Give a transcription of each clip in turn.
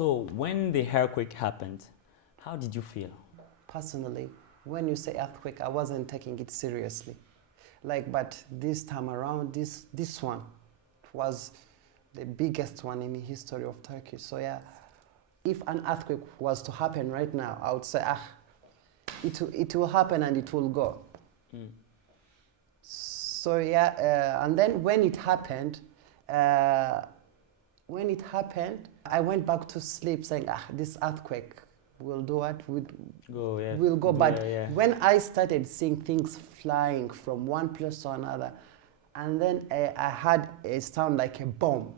So when the earthquake happened, how did you feel? Personally, when you say earthquake, I wasn't taking it seriously. Like, but this time around, this one was the biggest one in the history of Turkey. So yeah, if an earthquake was to happen right now, I would say, it will happen and it will go. Mm. So yeah, and then when it happened, I went back to sleep saying, this earthquake will do what? We'll go. But when I started seeing things flying from one place to another, and then I had a sound like a bomb.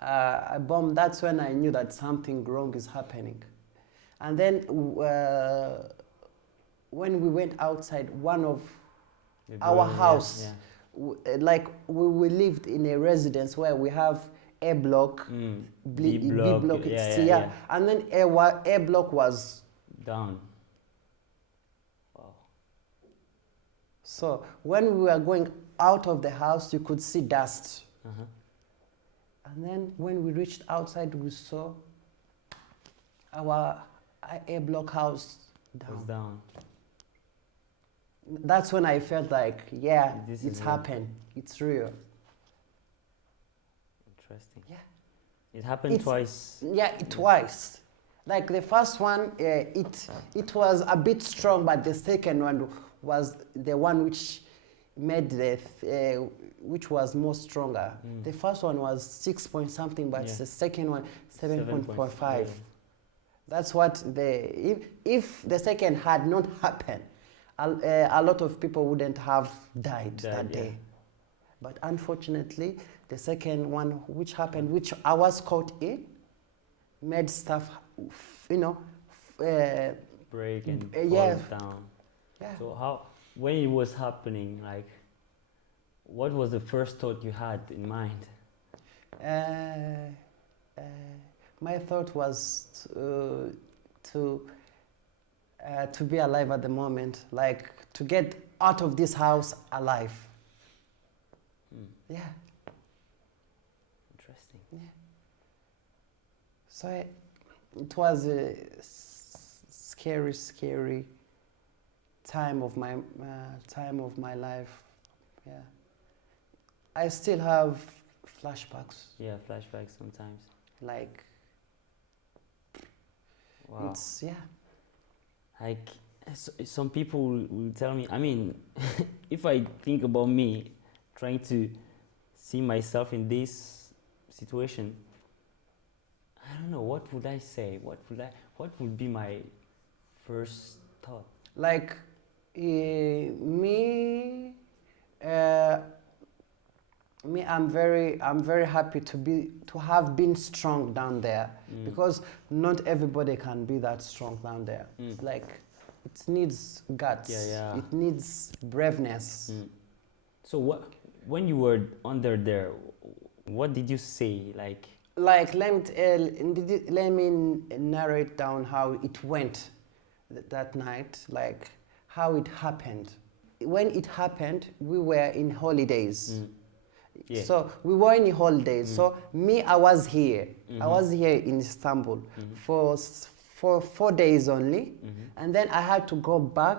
A bomb, that's when I knew that something wrong is happening. And then when we went outside, one of our house, like we lived in a residence where we have A block, B block, and then A block was down. Wow. So when we were going out of the house, you could see dust. And then when we reached outside, we saw our A block house down. Was down. That's when I felt like, yeah, it's happened. It's real. Interesting. Yeah. It happened twice. Yeah, twice. Like the first one, it was a bit strong, but the second one was the one which made which was more stronger. The first one was 6 point something, but the second one 7.5. That's what if the second had not happened, a lot of people wouldn't have died that day. But unfortunately, the second one, which happened, which I was caught in, made stuff, break and fall down. Yeah. So when it was happening, like, what was the first thought you had in mind? My thought was to be alive at the moment, like to get out of this house alive. Yeah. Interesting. Yeah. So it was a scary time of my life. Yeah. I still have flashbacks. Yeah, flashbacks sometimes. Like. Wow. It's Like, some people will tell me, I mean, if I think about me trying to see myself in this situation, I don't know, what would I say? What would be my first thought? Like, me, I'm very happy to have been strong down there, because not everybody can be that strong down there. Like, it needs guts. It needs braveness. So when you were under there, what did you say? Like let me narrate down how it went that night, like how it happened. When it happened, we were in holidays. Yeah. So we were in holidays. So I was here. I was here in Istanbul for 4 days only, and then I had to go back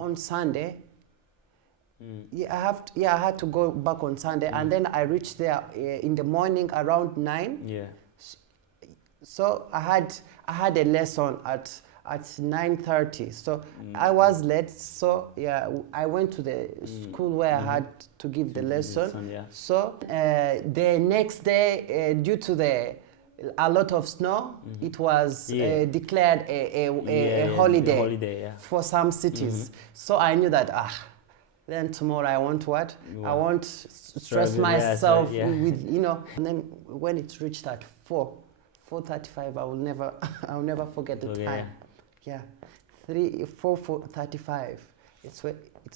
on Sunday. I had to go back on Sunday, and then I reached there in the morning around 9. Yeah. So I had a lesson at 9:30. So I was late. So yeah, I went to the school where I had to give the lesson. So the next day, due to a lot of snow, it was declared a holiday for some cities. So I knew that then tomorrow I won't what? I won't stress myself with And then when it reached at 4:35, I'll never forget the time. Yeah, 4:35. It's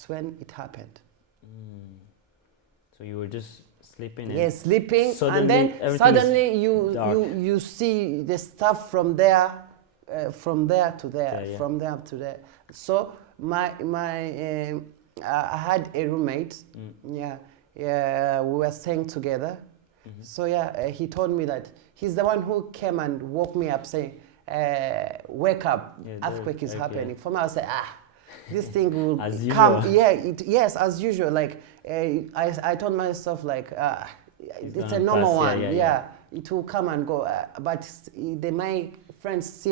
when it happened. So you were just sleeping. Yes, sleeping, and then suddenly you see the stuff from there to there, from there to there. So I had a roommate. We were staying together. So yeah, he told me that he's the one who came and woke me up saying, wake up, earthquake is happening. For me, I was like, this thing will come. Yeah, yes, as usual. Like I told myself, like it's a normal one. Yeah, it will come and go. But my friends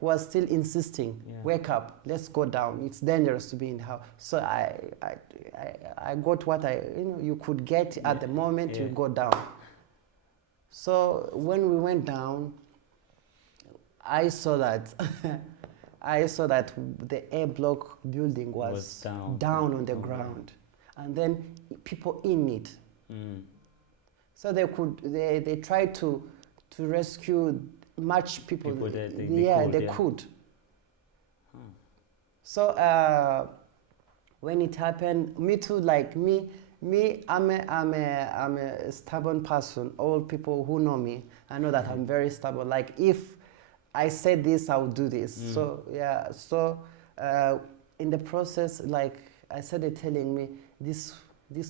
was still insisting, wake up, let's go down. It's dangerous to be in the house. So I got what you could get at the moment. You go down. So when we went down, I saw that the A block building was down on the ground, and then people in it. So they tried to rescue much people. They could. So when it happened, me too. Like me, I'm a stubborn person. All people who know me, I know that I'm very stubborn. Like if I said this, I'll do this. So yeah. So in the process, like I started telling me this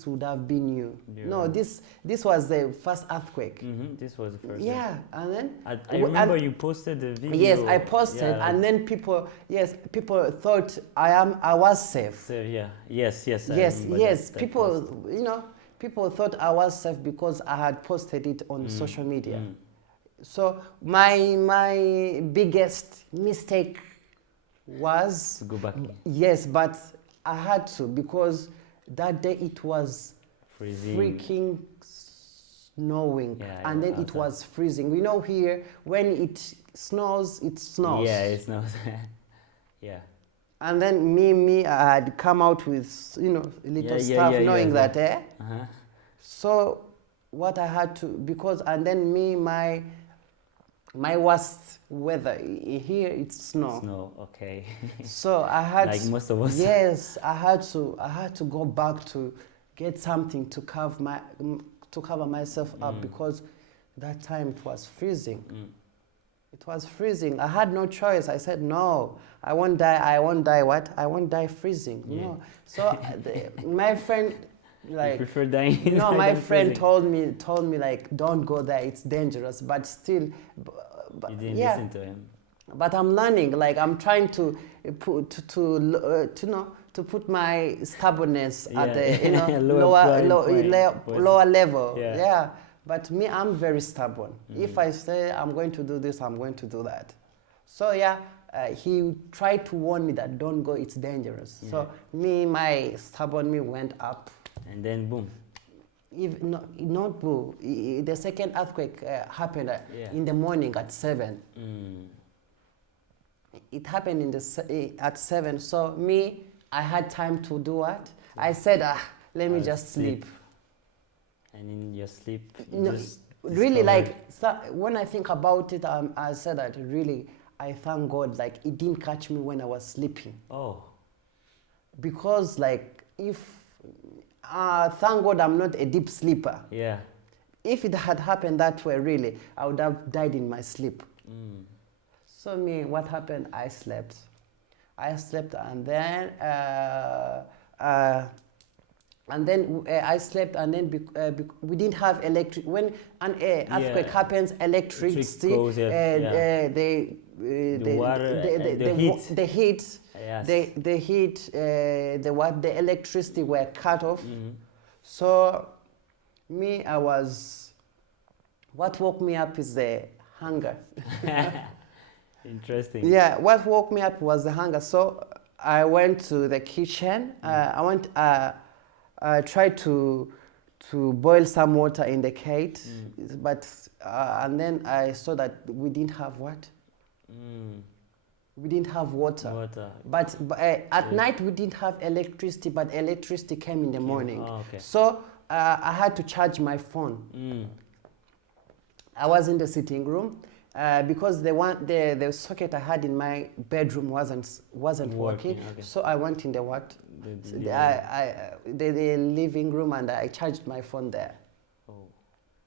would have been you. No, this was the first earthquake. This was the first. Yeah, and then I remember you posted the video. Yes, I posted, and then people thought I was safe. So, yeah, yes. Yes. People, people thought I was safe because I had posted it on social media. So my biggest mistake was to go back. Yes, but I had to, because that day it was freaking snowing, and then it was freezing. We know here when it snows, it snows. Yeah, it snows. Yeah. And then me, I had come out with little stuff, knowing that. So what I had to, because and then my worst weather here, it's snow. Snow, okay. So I had like most of us. Yes, I had to go back to get something to cover myself up, because that time it was freezing. It was freezing. I had no choice. I said no. I won't die. I won't die. What? I won't die freezing. No. So my friend. Like, you prefer dying? No, my friend told me like, don't go there, it's dangerous. But still, you didn't listen to him. But I'm learning. Like I'm trying to put my stubbornness at the lower level. Yeah. But me, I'm very stubborn. If I say I'm going to do this, I'm going to do that. So yeah. He tried to warn me that don't go, it's dangerous. So my stubborn me went up. And then boom. Not boom. The second earthquake happened in the morning at 7. It happened at 7. So I had time to do what? I said, let me just sleep. And in your sleep, really, like when I think about it, I said that really, I thank God, like it didn't catch me when I was sleeping. Oh. Because like thank God I'm not a deep sleeper. Yeah. If it had happened that way, really, I would have died in my sleep. So what happened? I slept, and then I slept, and then we didn't have electric. When an earthquake happens, electricity, goes, the heat. Yes. The electricity were cut off. So what woke me up is the hunger. Interesting. Yeah, what woke me up was the hunger. So I went to the kitchen. I tried to boil some water in the kettle, but and then I saw that we didn't have what? We didn't have water. But at night we didn't have electricity, but electricity came in the morning. Oh, okay. So I had to charge my phone. I was in the sitting room because the socket I had in my bedroom wasn't working. Okay. So I went in the living room, and I charged my phone there. Oh.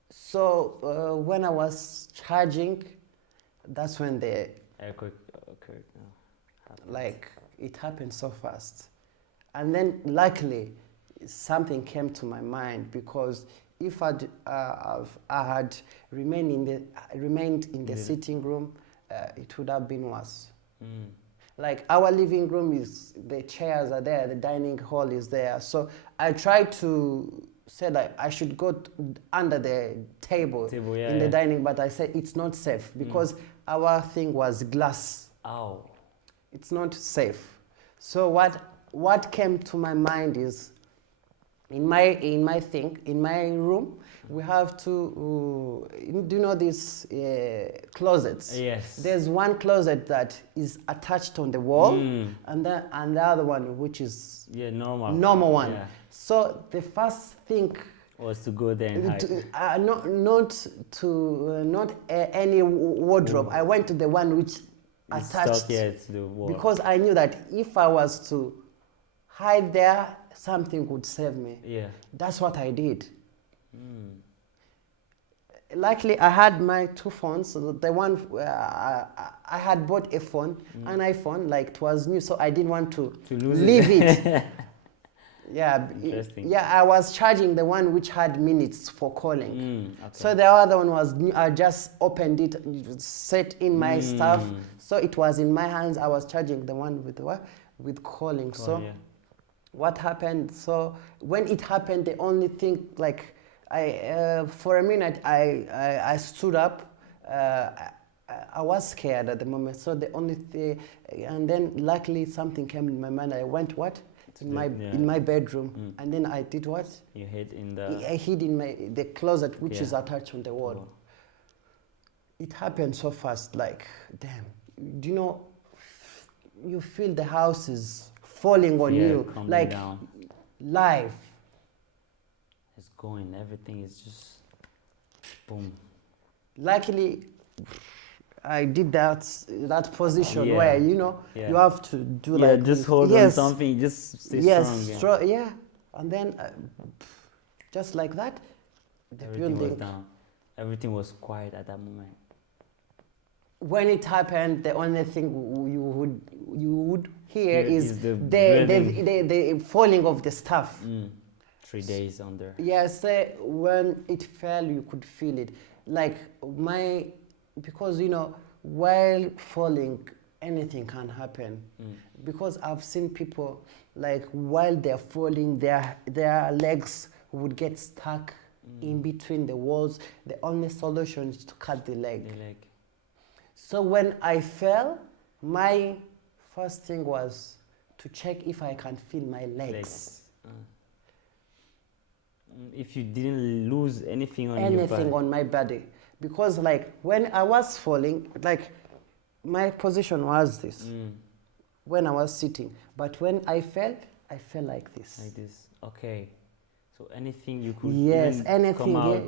So when I was charging, that's when the earthquake occurred. Like it happened so fast, and then luckily something came to my mind, because if I had remained in the sitting room, it would have been worse. Like our living room is, the chairs are there, the dining hall is there. So I tried to say that I should go under the table in the dining, but I said it's not safe because our thing was glass. Oh. It's not safe. So what came to my mind is, in my room, we have to, do you know these closets? Yes. There's one closet that is attached on the wall, and the other one which is normal one. Yeah. So the first thing was to go there and hide. Not any wardrobe. I went to the one which attached to the wall, because I knew that if I was to hide there, something would save me. Yeah. That's what I did. Luckily, I had my 2 phones. So the one I had bought a phone, an iPhone, like it was new, so I didn't want to leave it. Yeah. Interesting. Yeah, I was charging the one which had minutes for calling. Okay. So the other one was new. I just opened it, set in my stuff. So it was in my hands. I was charging the one with calling. What happened? So when it happened, the only thing, like, for a minute, I stood up. I was scared at the moment. So the only thing, and then luckily something came in my mind. I went in my bedroom, and then I did what? You hid in I hid in the closet, which is attached on the wall. Oh. It happened so fast, like, damn. Do you know, you feel the house is falling on you, like down. Life. It's going, everything is just boom. Luckily, I did that position where, you know, you have to do like just hold on something, just stay strong. Yeah. And then, just like that, everything was down. Everything was quiet at that moment. When it happened, the only thing you would hear is the falling of the stuff. 3 days under. Yes, when it fell, you could feel it. Like because, you know, while falling, anything can happen. Because I've seen people, like, while they're falling, their legs would get stuck in between the walls. The only solution is to cut the leg. So when I fell, my first thing was to check if I can feel my legs. If you didn't lose anything on on my body. Because, like, when I was falling, like, my position was this when I was sitting. But when I fell like this. Like this, okay. So anything you could anything come out of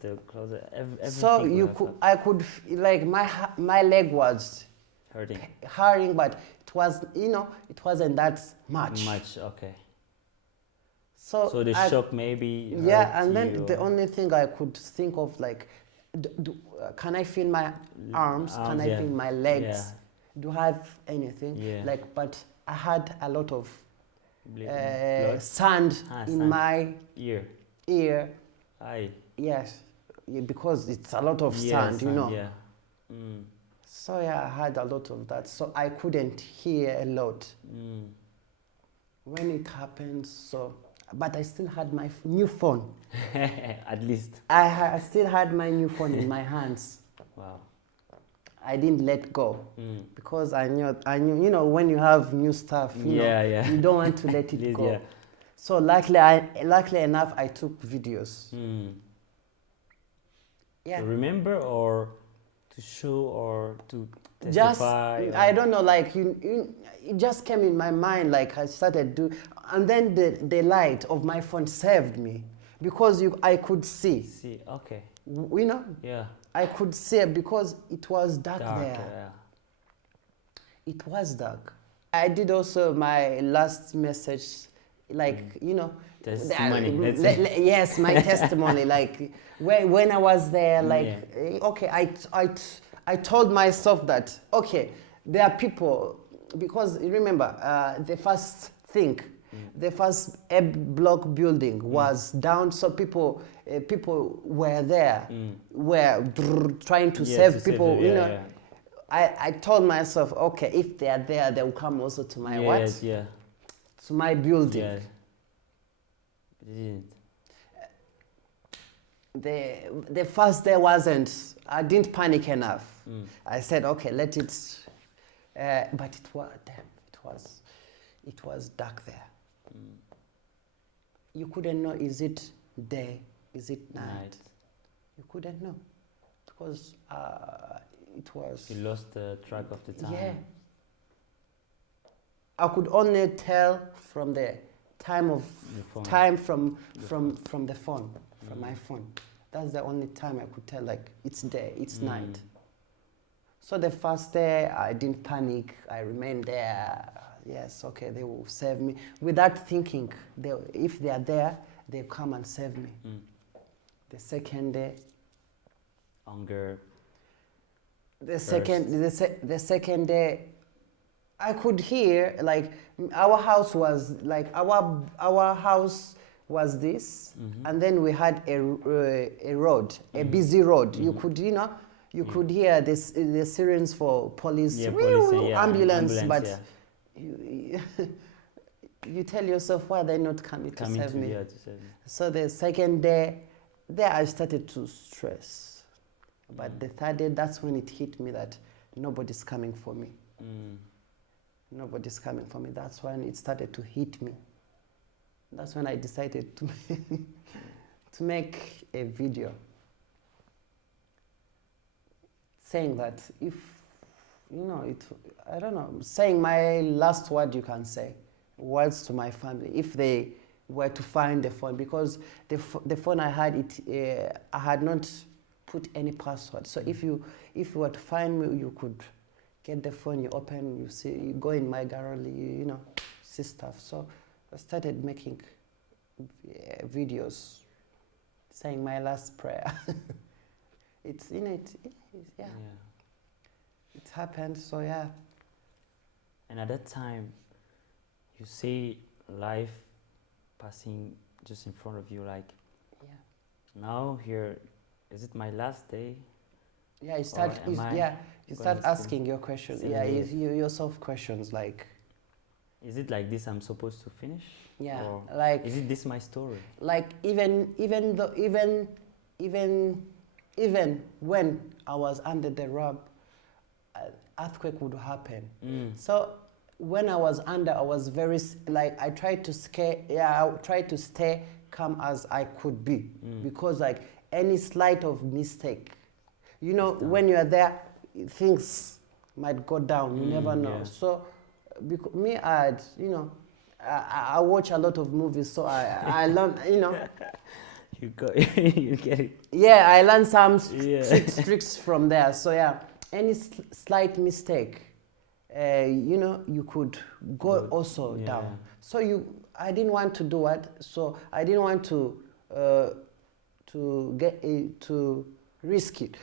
the closet. So I could, like, my leg was hurting, but it was, you know, it wasn't that much. Okay. So the shock maybe. And then the only thing I could think of, like, can I feel my arms? Can I feel my legs? Do I have anything? Like, but I had a lot of sand in my ear. Yes, because it's a lot of sand, you know. So I had a lot of that. So I couldn't hear a lot when it happened. But I still had my new phone. At least. I still had my new phone in my hands. Wow. I didn't let go because I knew, you know, when you have new stuff, you know, you don't want to let it go. So luckily enough, I took videos. To remember, or to show, or to testify? Just, I don't know, like, it just came in my mind, like, I started and then the light of my phone saved me because I could see. Okay. You know? Yeah. I could see it because it was dark there. It was dark. I did also my last message, like, you know. Testimony. Yes, my testimony. Like, when I was there, like, okay, I told myself that, okay, there are people, because remember, the first thing The first A block building was down, so people were there, were trying to save people. Yeah, you know, yeah. I told myself, okay, if they are there, they will come also to my what? Yeah. To my building. Yeah. It didn't. The first day wasn't. I didn't panic enough. I said, okay, let it. But it was dark there. You couldn't know, is it day, is it night? You couldn't know, because it was. You lost the track of the time. Yeah. I could only tell from the time of from the phone, from my phone. That's the only time I could tell, like, it's day, it's night. So the first day, I didn't panic. I remained there. Yes, okay, they will save me. Without thinking, if they are there, they'll come and save me. The second day, hunger. The second day, I could hear, like, our house was like our house was this, and then we had a road, a busy road. You could, you could hear this the sirens for police, ambulance, but. Yeah. You tell yourself, why are they not coming to save me? Yeah, to save me? So the second day, there I started to stress. But the third day, that's when it hit me that nobody's coming for me. Nobody's coming for me. That's when it started to hit me. That's when I decided to to make a video saying that if, I don't know, saying my last word you can say, words to my family, if they were to find the phone, because the phone I had, I had not put any password. So if you were to find me, you could get the phone, you open, you see, you go in my gallery, you see stuff. So I started making videos saying my last prayer. It's in it, yeah. It happened, so yeah. And at that time, you see life passing just in front of you, like, now here, is it my last day? Yeah, you start asking your questions. Yeah, yourself questions like, is it like this I'm supposed to finish? Yeah, or like, is it this my story? Like even when I was under the rub, earthquake would happen. So when I was under, I was very, like, I tried to stay calm as I could be, because like any slight of mistake, when you are there, things might go down. You never know. Yeah. So me, I watch a lot of movies, so I learned, You get it. Yeah, I learned some tricks from there. So yeah, any slight mistake, you could go also down. So I didn't want to do it. So I didn't want to to risk it.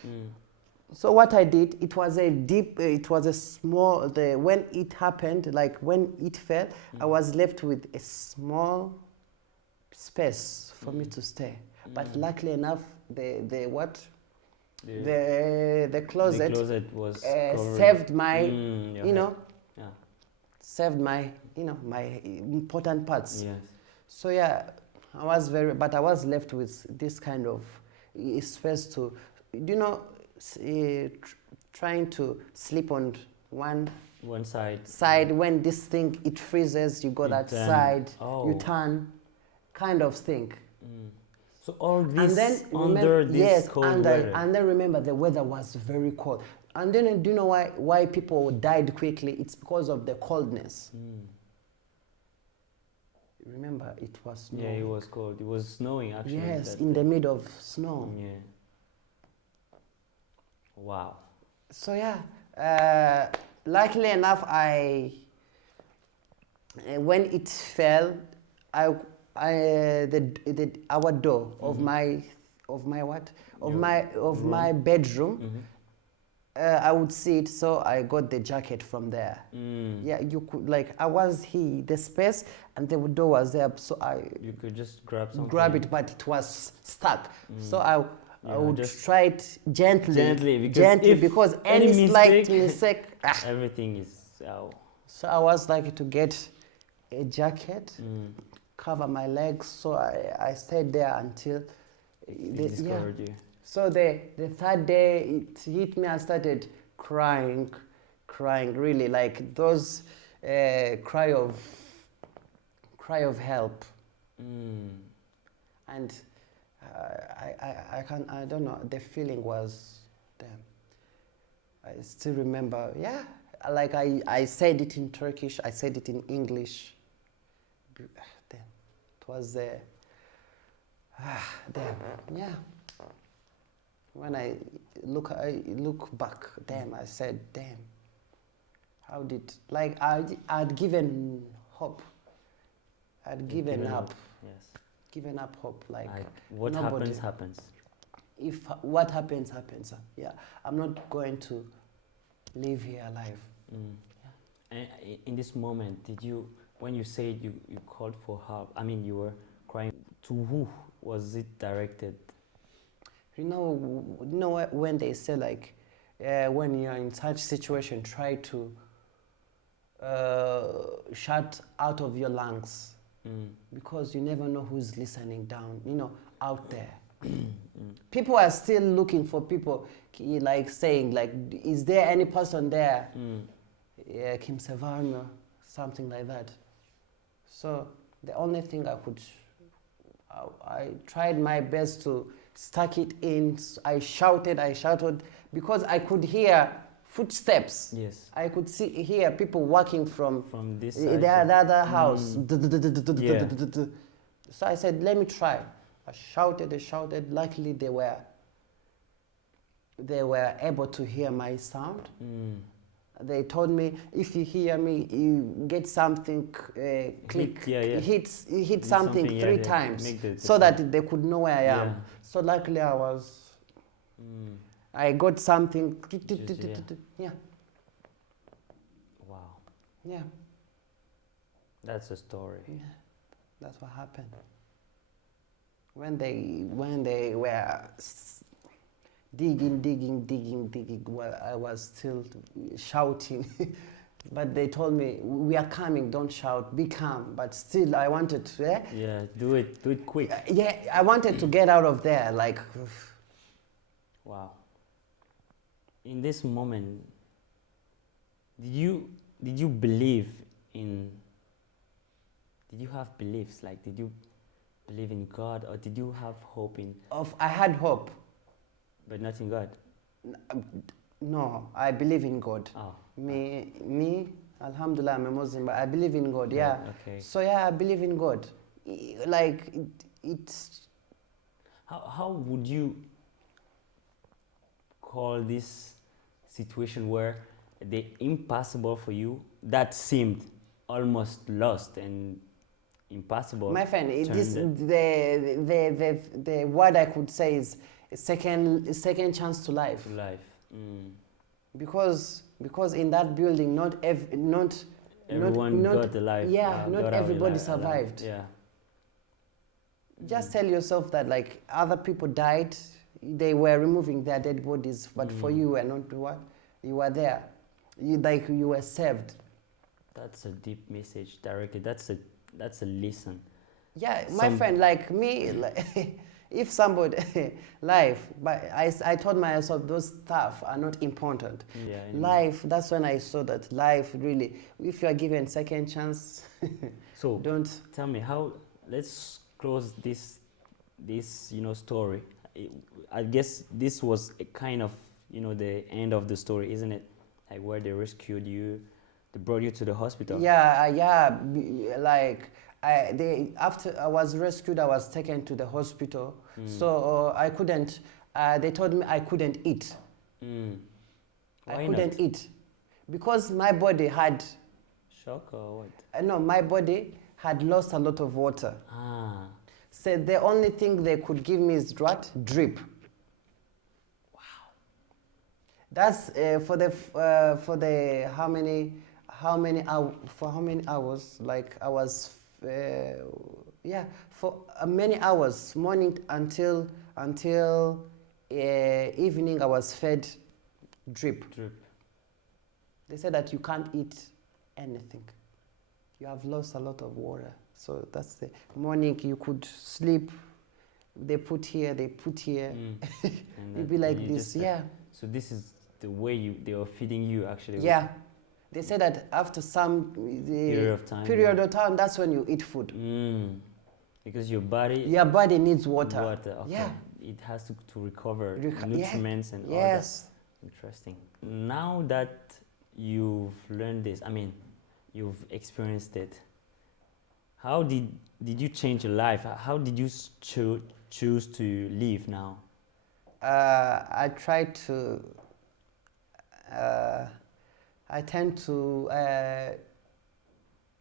So what I did, it was a small, when it happened, like when it fell, I was left with a small space for me to stay. But luckily enough, the closet was saved my, saved my, my important parts. Yes. So yeah, I was left with this kind of space to, trying to sleep on one side. When this thing, it freezes, you go that side, you turn, kind of thing. So all this under this cold weather. And then remember, the weather was very cold. And then do you know why people died quickly? It's because of the coldness. Remember, it was snowing. Yeah, it was cold. It was snowing, actually. Yes, in the middle of snow. Yeah. Wow. So yeah, luckily enough, when it fell, our door of my bedroom, I would see it, so I got the jacket from there. Yeah, you could, like, I was here, the space, and the door was there, so you could just grab something. Grab it, but it was stuck. So I would just try it gently, because any slight mistake, everything is out. So I was like to get a jacket, cover my legs. So I stayed there until they discovered you. So the third day it hit me. I started crying, really, like those cry of help. And I don't know, the feeling was, damn. I still remember, yeah, like I said it in Turkish, I said it in English. Damn, it was there. Damn, yeah. When I look back, damn, I said, damn. How did, like, I'd given hope. I'd given up. Yes. Given up hope, like what nobody, happens. If what happens, happens. Yeah, I'm not going to live here alive. And in this moment, did you, when you said you called for help, I mean, you were crying, to who was it directed? You know when they say, like, when you're in such situation, try to shut out of your lungs. Because you never know who's listening down, out there. People are still looking for people, like saying, like, is there any person there? Yeah, Kim Sevarno, something like that. So the only thing I tried my best to stuck it in. I shouted, because I could hear footsteps. Yes. I could hear people walking from this side, the other house. Yeah. So I said, let me try. I shouted. Luckily, they were able to hear my sound. They told me, if you hear me, you get something, click, hit something 3 times, so that they could know where I am. So luckily, I got something. Yeah. Wow. Yeah. That's a story. Yeah. That's what happened. When they were digging, well, I was still shouting. But they told me, we are coming, don't shout, be calm. But still, I wanted to, yeah, do it quick. Yeah, I wanted to get out of there, like. Wow. In this moment, did you believe in? Did you have beliefs? Like, did you believe in God, or did you have hope in? I had hope, but not in God. No, I believe in God. Oh. Me, Alhamdulillah, I'm a Muslim, but I believe in God. Yeah. Okay. So yeah, I believe in God. Like it's. How would you call this situation where the impossible for you that seemed almost lost and impossible? My friend, the word I could say is second chance to life. Because in that building, not everyone got alive. Yeah, not everybody survived. Yeah. Just tell yourself that, like, other people died, they were removing their dead bodies, but for you were not what? You were there. You were saved. That's a deep message directly. That's a lesson. Yeah, my friend, like me, like, if somebody life, but I told myself those stuff are not important. Yeah, life, that's when I saw that life really, if you are given second chance, so don't. Tell me how. Let's close this story. I guess this was a kind of the end of the story, isn't it? Like, where they rescued you, they brought you to the hospital. Yeah. Like, after I was rescued, I was taken to the hospital. So I couldn't. They told me I couldn't eat. Why I couldn't not? eat because my body had. Shock or what? No, my body had lost a lot of water. So the only thing they could give me is what? Drip. Wow. That's for the how many hours? Like I was yeah, for many hours, morning until evening. I was fed drip. They said that you can't eat anything. You have lost a lot of water. So that's the morning. You could sleep. They put here. They put here. It'd be like this. Yeah. So this is the way they are feeding you actually. Yeah. They say that after some period of time, that's when you eat food. Because your body needs water. Okay. Yeah. It has to recover nutrients and all that. Yes. Interesting. Now that you've learned this, I mean, you've experienced it, how did you change your life? How did you choose to live now? I try to I tend to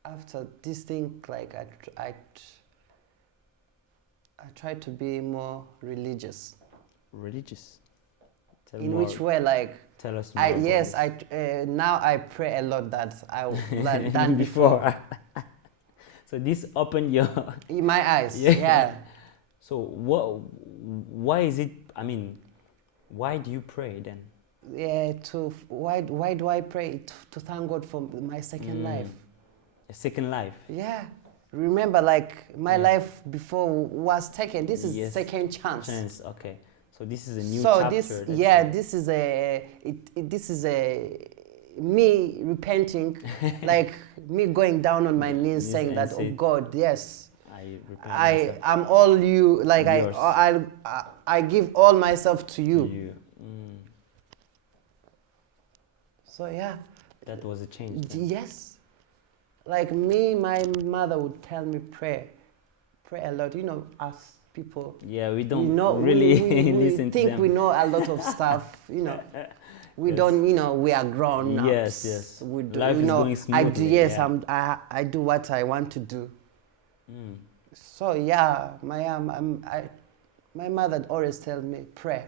after this thing, like I try to be more religious. Religious? In which way? Like, tell us more. Yes, now I pray a lot that than before. So this opened your in my eyes. Yeah. So why is it? I mean, why do you pray then? Yeah. Why do I pray? To thank God for my second life. A second life. Yeah. Remember, like my life before was taken. This is second chance. Okay. So this is a new chapter. This is me repenting, like me going down on my knees, saying that, oh God, yes, I'm all you. Like I give all myself to you. So yeah. That was a change. Yes. Like me, my mother would tell me pray a lot. You know, us people. Yeah, we don't really listen to them. We think we know a lot of stuff, you know. We don't, you know, we are grown ups. Yes. We do, Life you know, is going smoothly. I do what I want to do. So yeah, my mother always tells me pray.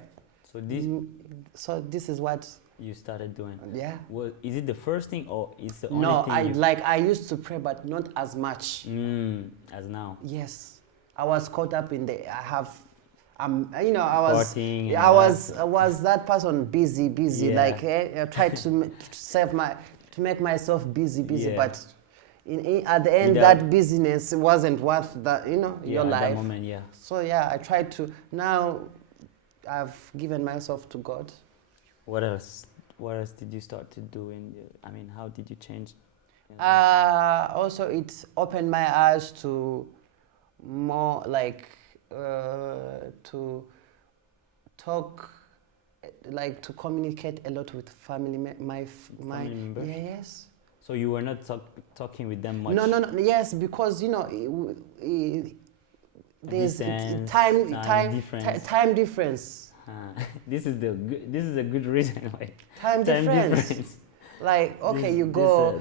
So this is what you started doing. Yeah. Well, is it the first thing or is the only thing? No, I used to pray, but not as much. As now. Yes. I was caught up in I was that person busy, like I tried to make myself busy, but at the end that busyness wasn't worth your life. At that moment, yeah. So yeah, I tried to. Now I've given myself to God. What else did you start to do how did you change? Also it opened my eyes to more like to talk, like to communicate a lot with family members? Yes. So you were not talking with them much? No, yes, because there's time difference. This is a good reason why. Time difference. Like, okay, you go,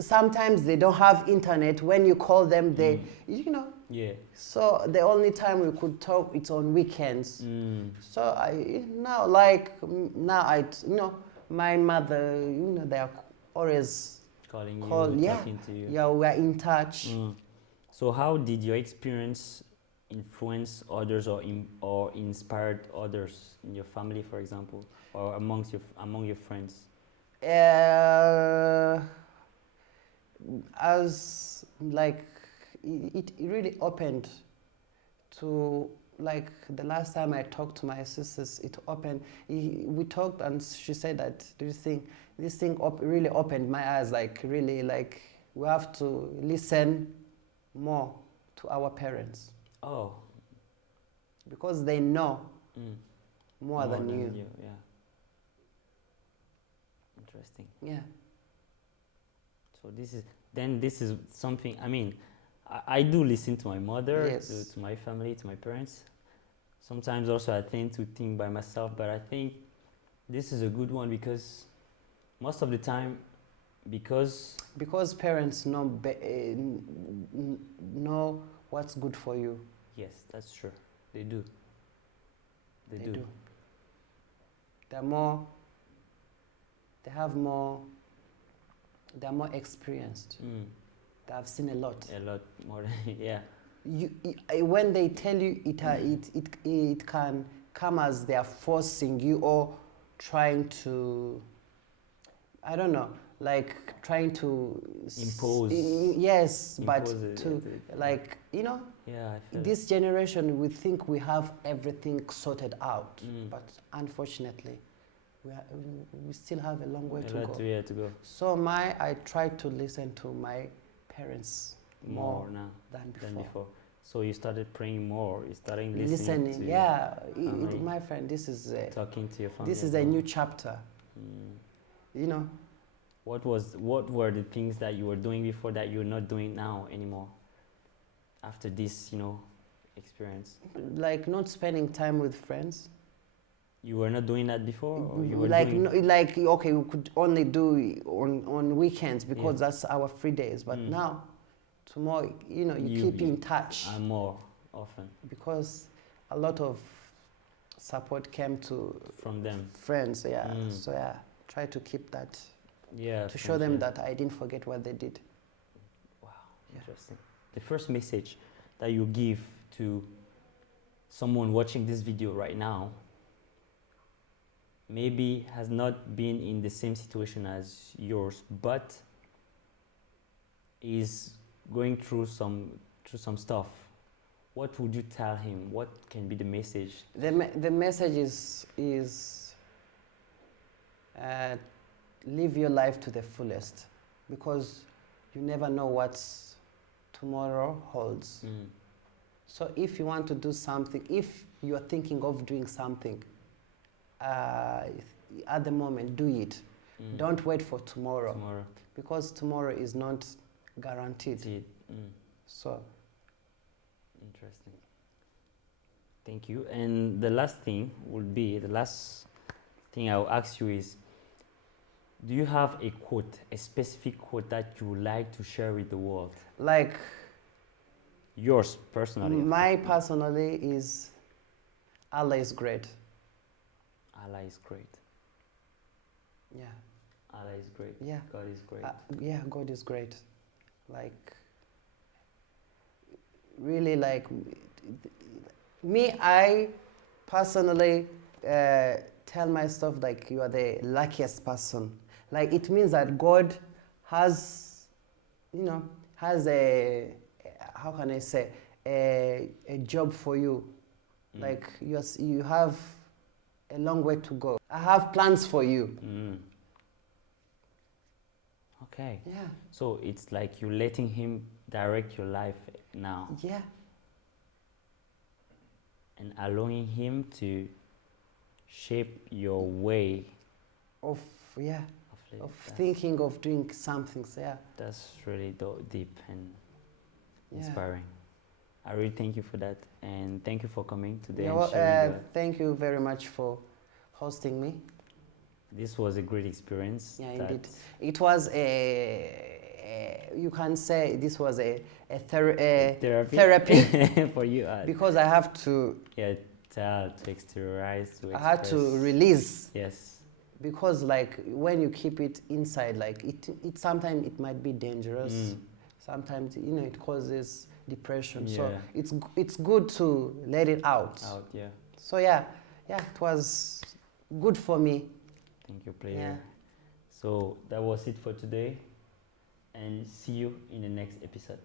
sometimes they don't have internet. When you call them, they, Yeah. So the only time we could talk, it's on weekends. So my mother, they are always calling you, talking to you. Yeah, we are in touch. So how did your experience influence others or inspired others in your family, for example, or among your friends? As like it really opened to, like, the last time I talked to my sisters, it opened. We talked and she said that this thing really opened my eyes. Like, really, like, we have to listen more to our parents. Oh. Because they know more than you. Yeah. Interesting. Yeah. So this is something, I do listen to my mother, yes. to my family, to my parents. Sometimes also I tend to think by myself, but I think this is a good one because most of the time, because parents know what's good for you. Yes, that's true. They do. They do. they're more, they have more, they're more experienced. They have seen a lot. A lot more, yeah. When they tell you it can come as they are forcing you or trying to, I don't know, like trying to impose. Yes, impose but it, to like, you know, yeah, I feel this generation we think we have everything sorted out, but unfortunately we still have a long way to go. To go. So I try to listen to my parents more now than before. So you started praying more. You started listening to yeah. My friend, this is talking to your family. This is a new chapter. You know. What were the things that you were doing before that you're not doing now anymore? After this, you know, experience. Like not spending time with friends. You were not doing that before, or you were like doing... like okay, we could only do on weekends because that's our free days. But now, tomorrow, you know, you keep in touch. More often. Because a lot of support came from them. Friends, yeah. So yeah, try to keep that. Yeah. To show them that I didn't forget what they did. Wow, interesting. The first message that you give to someone watching this video right now maybe has not been in the same situation as yours, but is going through some stuff. What would you tell him? What can be the message? The message is live your life to the fullest, because you never know what tomorrow holds. So if you want to do something, if you are thinking of doing something, at the moment, do it. Don't wait for tomorrow. Because tomorrow is not guaranteed. So, interesting. Thank you. And the last thing I'll ask you is, do you have a quote, a specific quote that you would like to share with the world? Like yours personally? My personally is, Allah is great. Allah is great. Yeah. Allah is great. Yeah. God is great. Yeah, God is great. Like, really, like, me, I personally tell myself, like, you are the luckiest person. Like, it means that God has, you know, has how can I say, a job for you. Like, you have a long way to go. I have plans for you. Okay. Yeah. So it's like you're letting him direct your life now. Yeah. And allowing him to shape your way of thinking of doing something. So yeah. That's really deep and inspiring. I really thank you for that, and thank you for coming today. Thank you very much for hosting me. This was a great experience. Yeah, indeed. It was you can say this was a therapy for you. Because I have to. Yeah, to exteriorize. To express. I had to release. Yes. Because like when you keep it inside, like it sometimes it might be dangerous. Sometimes, you know, it causes depression. Yeah. So it's good to let it out. Yeah. So yeah, it was good for me. Thank you, player. Yeah. So that was it for today, and see you in the next episode.